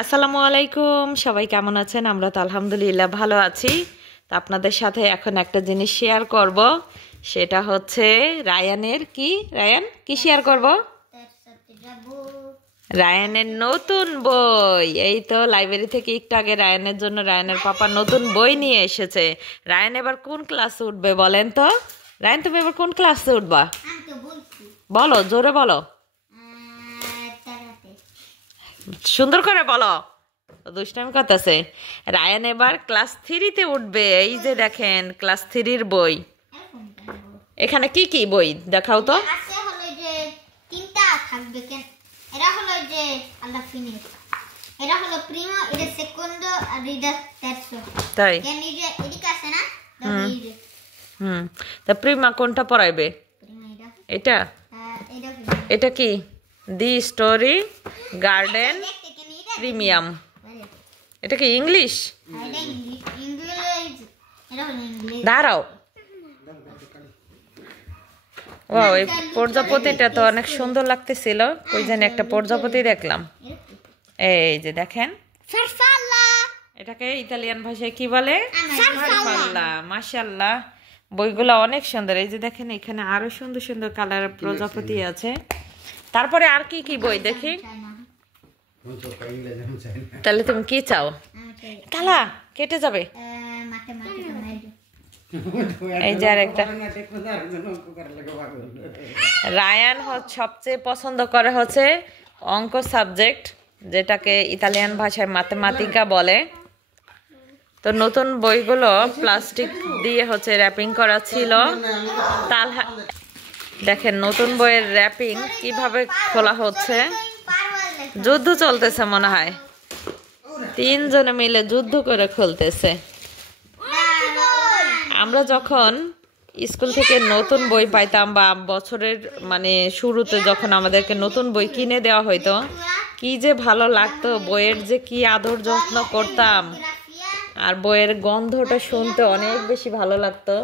আসসালামু আলাইকুম, সবাই কেমন আছেন? আমরা তো আলহামদুলিল্লাহ ভালো আছি। তো আপনাদের সাথে এখন একটা জিনিস শেয়ার করব, সেটা হচ্ছে রায়ানের রায়ান কি শেয়ার করব? রায়ানের নতুন বই। এই তো লাইব্রেরি থেকে একটু আগে রায়ানের জন্য রায়ানের পাপা নতুন বই নিয়ে এসেছে। রায়ান এবার কোন ক্লাসে উঠবে বলেন তো? রায়ান, তুমি এবার কোন ক্লাসে উঠবা? বলো, জোরে বলো, সুন্দর করে বলো। দুষ্টামি করতেছে। রায়ান এবার ক্লাস 3-তে উঠবে। এই যে দেখেন ক্লাস 3-র বই। এখানে কি কি বই দেখাও তো। আছে হলো যে তিনটা থাকবে কেন, এরা হলো যে আল্লাহ ফিনিশ, এরা হলো প্রিমো, এটা সেকন্ডো আর এটা টারসো। তাই কেন এই যে এদিকে আছে না, তা প্রিমা কোনটা পড়াইবে? প্রিমো এটা এটা এটা কি? দি স্টোরি গার্ডেন দেখতে কেন প্রিমিয়াম। এটা কি ইংলিশ? এটা ইংলিশ, এটা হলো ইংলিশ। দাঁড়াও, ও এই প্রজাপতিটা তো অনেক সুন্দর লাগতেছিল। ওই জানি একটা প্রজাপতি দেখলাম। এই যে দেখেন, ফারফাল্লা, এটাকে ইতালিয়ান ভাষায় কি বলে? ফারফাল্লা। মাশাআল্লাহ, বইগুলো অনেক সুন্দর। এই যে দেখেন এখানে আরো সুন্দর সুন্দর কালারের প্রজাপতি আছে। তারপরে আর কি কি বই দেখি। তাহলে তুমি কি চাও? কালা কেটে যাবে। এই যে আরেকটা। রায়ান সবচেয়ে পছন্দ করে হচ্ছে অঙ্ক সাবজেক্ট, যেটাকে ইতালিয়ান ভাষায় ম্যাথমেটিকা বলে। তো নতুন বইগুলো প্লাস্টিক দিয়ে হচ্ছে র্যাপিং করা ছিল। দেখেন নতুন বইয়ের র্যাপিং কিভাবে খোলা হচ্ছে। যুদ্ধ চলতেছে মনে হয়, 3 জনে মিলে যুদ্ধ করে খুলতেছে। আমরা যখন স্কুল থেকে নতুন বই পাইতাম বা বছরের শুরুতে যখন আমাদেরকে নতুন বই কিনে দেওয়া হইতো, কি যে ভালো লাগতো। বইয়ের যে কি আদর যত্ন করতাম, আর বইয়ের গন্ধটা শুনতে অনেক বেশি ভালো লাগতো।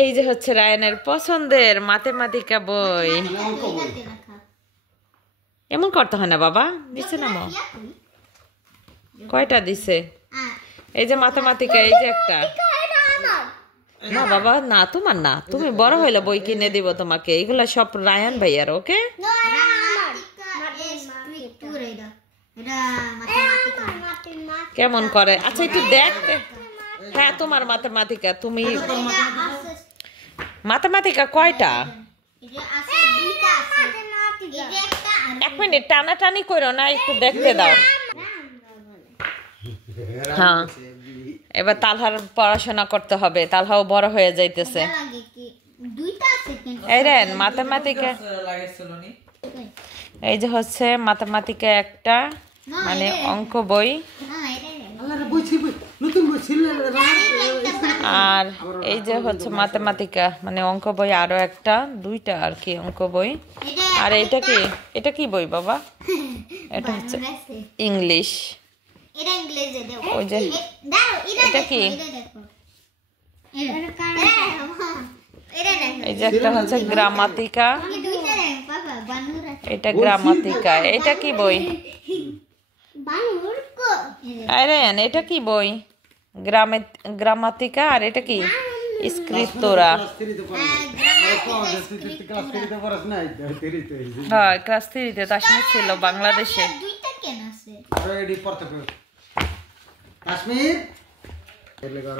এই যে হচ্ছে রায়ানের পছন্দের ম্যাথমেটিকা বই। এমন করতে হয় না বাবা, দিছে না মা? কয়টা দিছে? এই যে ম্যাথমেটিকা, এই যে একটা। না বাবা, না তোমার না, তুমি বড় হইলে বই কিনে দিব তোমাকে। এগুলা সব রায়ান ভাইয়ার। ওকে, কেমন করে? আচ্ছা একটু দেখ। হ্যাঁ, তোমার ম্যাথমেটিকা। তুমি ম্যাথমেটিকা কয়টা? 1 মিনিট টানাটানি করো না, একটু দেখতে দাও। হ্যাঁ, এবার তালহার পড়াশোনা করতে হবে। তালহাও বড় হয়ে যাইতেছে। এই রেন ম্যাথমেটিকা, এই যে হচ্ছে ম্যাথমেটিকা একটা অঙ্ক বই। আর এই যে হচ্ছে ম্যাথমেটিকা অঙ্ক বই আরো একটা, 2টা আর কি অঙ্ক বই। আর এটা কি বই বাবা? এটা হচ্ছে ইংলিশ। ওই যে এটা কি? এই যে একটা হচ্ছে গ্রামাতিকা। এটা গ্রামাতিকা। এটা কি বই? আরে এটা কি বই? গ্রামাতিকা। আর এটা কি? স্ক্রিপ্টোরা। হ্যাঁ, ক্লাস 3-তে তাসমির ছিল বাংলাদেশে।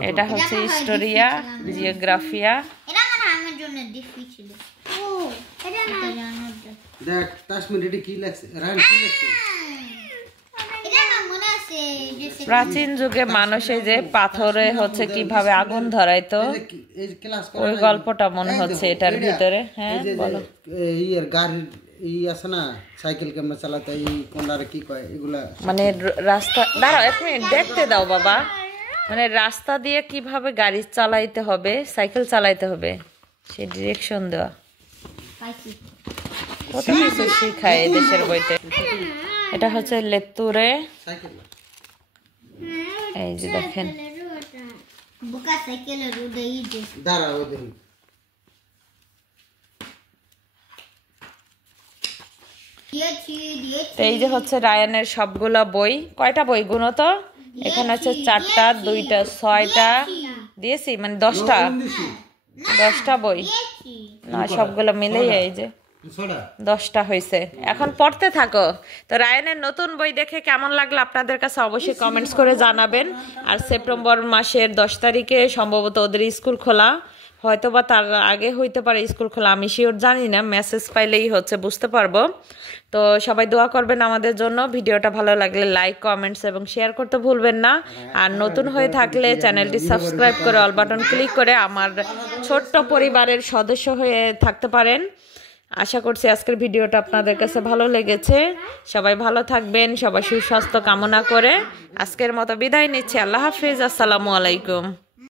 এটা হচ্ছে হিস্টোরিয়া, জিওগ্রাফিয়া। দেখ তাসমির এটি কি লেখছে, রান কি লেখছে? প্রাচীন যুগে মানুষে যে পাথরে হচ্ছে কিভাবে আগুন ধরাইতো, ওই গল্পটা মনে হচ্ছে এটার ভিতরে। হ্যাঁ বলো। এই গাড়ির এই আছে না, সাইকেল কেমন চালাতে, এই কোনটারে কি কয় এগুলা? রাস্তা, দাঁড়াও 1 মিনিট দেখতে দাও বাবা। রাস্তা দিয়ে কিভাবে গাড়ি চালাইতে হবে, সাইকেল চালাইতে হবে, সেই ডিরেকশন দেওয়া। কত কিছু শিখায় এই দেশের বইতে। এটা হচ্ছে লেত্তুরে। এই যে দেখেন, দিয়েছি তো এই যে হচ্ছে রায়ানের সবগুলো বই, কয়টা বই গুনো তো? এখানে হচ্ছে 4টা, 2টা, 6টা দিয়েছি, মানে 10টা বই দিয়েছি না, সবগুলো মিলেই এই যে 10টা হয়েছে। এখন পড়তে থাকো। তো রায়ানের নতুন বই দেখে কেমন লাগলো আপনাদের কাছে অবশ্যই কমেন্টস করে জানাবেন। আর সেপ্টেম্বর মাসের 10 তারিখে সম্ভবত ওদের স্কুল খোলা, হয়তো বা তার আগে হইতে পারে স্কুল খোলা, আমি শিওর জানি না, মেসেজ পাইলেই হচ্ছে বুঝতে পারবো। তো সবাই দোয়া করবেন আমাদের জন্য। ভিডিওটা ভালো লাগলে লাইক, কমেন্টস এবং শেয়ার করতে ভুলবেন না। আর নতুন হয়ে থাকলে চ্যানেলটি সাবস্ক্রাইব করে অল বাটন ক্লিক করে আমার ছোট্ট পরিবারের সদস্য হয়ে থাকতে পারেন। আশা করছি আজকের ভিডিওটা আপনাদের কাছে ভালো লেগেছে। সবাই ভালো থাকবেন, সবাই সুস্বাস্থ্য কামনা করে আজকের মতো বিদায় নিচ্ছি। আল্লাহ হাফিজ, আসসালামু আলাইকুম।